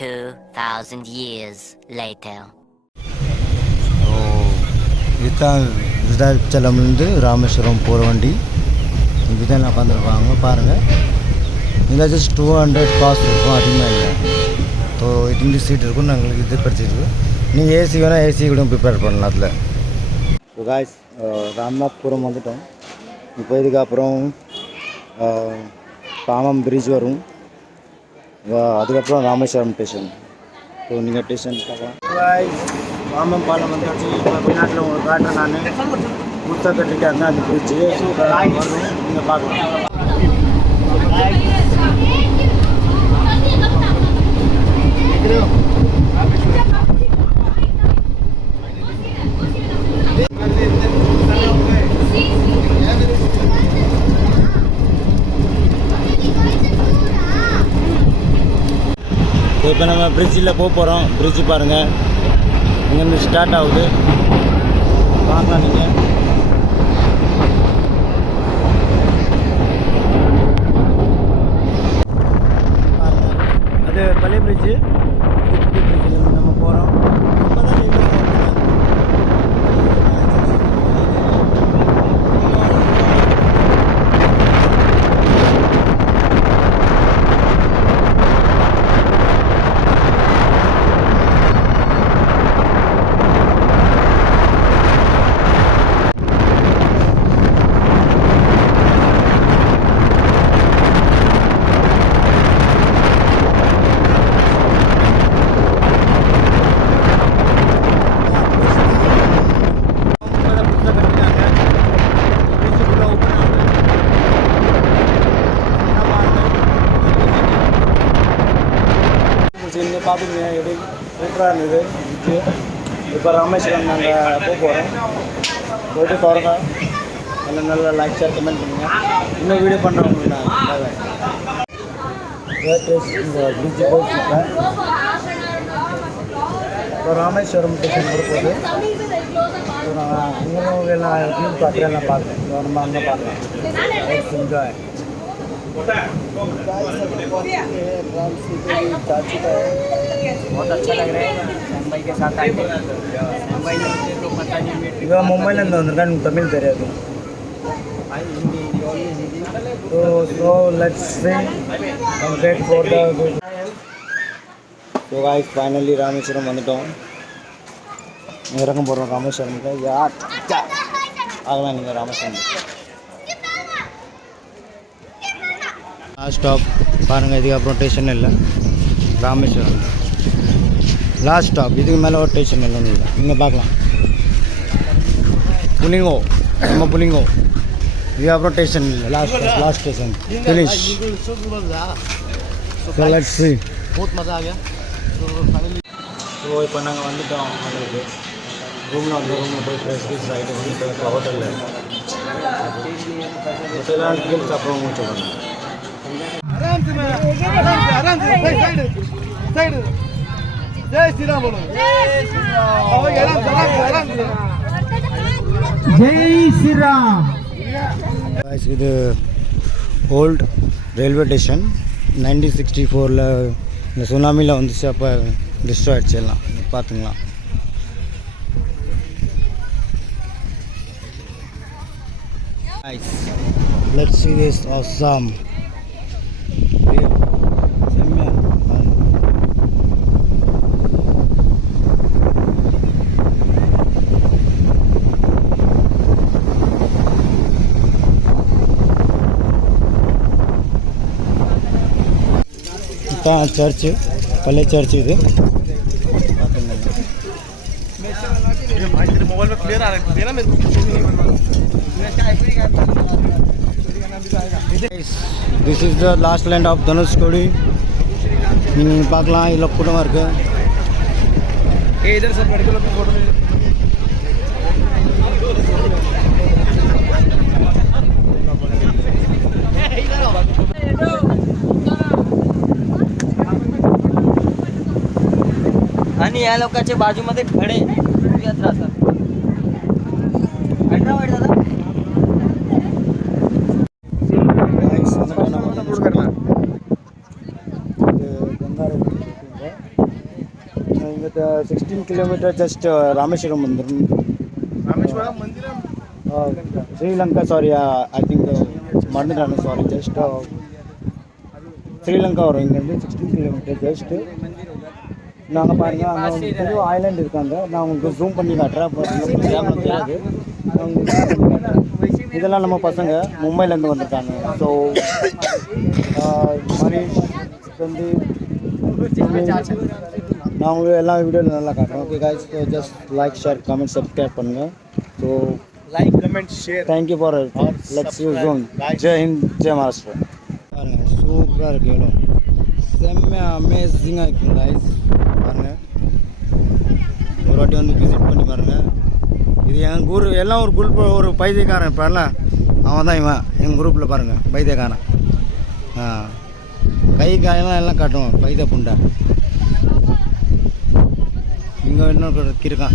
2,000 years later. இதுதான் விருதாச்சலம்லேருந்து ராமேஸ்வரம் போகிற வண்டி. இங்கே தான் உட்காந்துருப்பாங்க பாருங்கள். இதில் ஜஸ்ட் 200 காசு இருக்கும், அதிகமாக இல்லை. ஸோ 18 சீட் இருக்கும், நாங்களுக்கு இது படிச்சிருக்கு. நீங்கள் ஏசி வேணால் ஏசி கூட ப்ரிப்பேர் பண்ணலாம் அதில். ஸோ காய்ஸ், ராம்நாத்புரம் வந்துட்டோம். இப்போ இதுக்கப்புறம் பாமம் பிரிட்ஜ் வரும், அதுக்கப்புறம் ராமேஸ்வரம் ஸ்டேஷன். ஸோ நீங்கள் ஸ்டேஷன் பார்க்கலாம். பாமம் பாலம் வந்தாச்சு. இப்போ வெளிநாட்டில் உங்களுக்கு காட்டுறேன் நான். புத்தக கட்டிருக்கேன் தான் அந்த பிரிட்ஜு. வரும், நீங்கள் பார்க்கலாம். இப்போ நம்ம பிரிட்ஜில் போகிறோம். பிரிட்ஜு பாருங்கள், இங்கேருந்து ஸ்டார்ட் ஆகுது. பார்க்கலாம் நீங்கள். பாருங்கள், அது பழைய பிரிட்ஜு. புதிய பிரிட்ஜில் நம்ம போகிறோம். பார்த்துங்க எப்படி சூப்பராக இருந்தது. இப்போ ராமேஸ்வரம் நாங்கள் போகிறோம். போய்ட்டு பாருங்க. நல்ல லைக் ஷேர் கமெண்ட் பண்ணுங்கள். இன்னும் வீடியோ பண்ணுறோம். இந்த பிரிட்ஜு போயிட்டுருக்கேன். இப்போ ராமேஸ்வரம் ஸ்டேஷன் போகுது. ஸோ நாங்கள் இன்னும் எல்லாம் வியூ பார்க்குறேன், எல்லாம் பார்க்குறேன். நம்ம அங்கே பார்க்கலாம். என்ஜாய். बहुत अच्छा लग रहा है मुंबई के साथ आके. मुंबई में तो पता नहीं. इवा मुंबई में अंदर तमिल தெரியாது. So let's see and wait for the. So guys, finally Rameswaram வந்துட்டோம். இறங்க போகிறோம் ராமேஸ்வரம்க்கு. யார் ஆகலாம் நீங்கள் ராமேஸ்வரம். லாஸ்ட் ஸ்டாப் பாருங்கள். இதுக்கப்புறம் ஸ்டேஷன் இல்லை, ராமேஸ்வரம் லாஸ்ட் ஸ்டாப். இதுக்கு மேலே ஒரு ஸ்டேஷன் இல்லை. நீங்கள் பார்க்கலாம். புலிங்கோ, நம்ம புலிங்கோ. இதுக்கப்புறம் ஸ்டேஷன் இல்லை, last station finish. So let's see. बहुत मज़ा आ गया. ஸோ இப்போ நாங்கள் வந்துட்டோம். உங்களுக்கு ரூமில் வந்து ரூமில் போய் ஃப்ரெஷ் பீஸ் ஆகிட்டு வந்து ஹோட்டலில் ஹோட்டலாக கீழே சாப்பிட முடிச்சு. जय श्री राम बोलो. जय श्री राम. இது ஓல்டு ரயில்வே ஸ்டேஷன். 1964 இந்த சுனாமியில் வந்துச்சு. அப்போ டிஸ்ட்ராய் ஆகிடுச்சு எல்லாம். பார்த்துங்களா. Let's see this awesome. Church पहले चर्च இது. मोबाइल में क्लियर आ रहा है ना मेरे को. This is the last land of Dhanushkodi. நீங்கள் பார்க்கலாம். இதில் கூட்டமாக இருக்குது. इधर सब मेडिकल फोटो में आणि या लोकांच्या बाजूमध्ये खडे येत राहतात. करणार இங்கே 16 கிலோமீட்டர் ஜஸ்ட் ராமேஸ்வரம் வந்துடும். ராமேஸ்வரம் மந்திரம் ஸ்ரீலங்கா சாரி ஐ திங்க் மறந்துட்டானு சாரி ஜஸ்ட் ஸ்ரீலங்கா வரும் இங்கேருந்து 16 கிலோமீட்டர் ஜஸ்ட்டு. நாங்கள் பாருங்கள் அங்கே வந்து பெரிய ஐலாண்ட் இருக்காங்க. நான் உங்களுக்கு ஜூம் பண்ணி காட்டுறேன். தெரியாது நான் உங்களுக்கு zoom பண்ணி காட்டுறேன். இதெல்லாம் நம்ம பசங்க மும்பைலேருந்து வந்திருக்காங்க. ஸோ மரீஷ் சந்தீப் நான் உங்களுக்கு எல்லா வீடியோவில் நல்லா காட்டுறேன். Okay guys, so just like, share, comment, subscribe பண்ணுங்கள். So like comment share. Thank you for let's you join. Jai Hind, Jai Maharashtra. பாருங்கள் சூப்பராக இருக்குது, எவ்வளோ செம்மையாக அமேசிங்காக இருக்குது guys. பாருங்கள் ஒரு வாட்டி வந்து விசிட் பண்ணி பாருங்கள். இது என் குரு எல்லாம் ஒரு குரூப், ஒரு பைத்தியக்காரன் இருப்பார்ல அவன் தான் இவன் எங்கள் குரூப்பில் பாருங்கள் பைத்தியக்காரன். கை காயெல்லாம் எல்லாம் காட்டுவோம் பைத்திய புண்டை. இங்கே இன்னொரு இருக்கான்.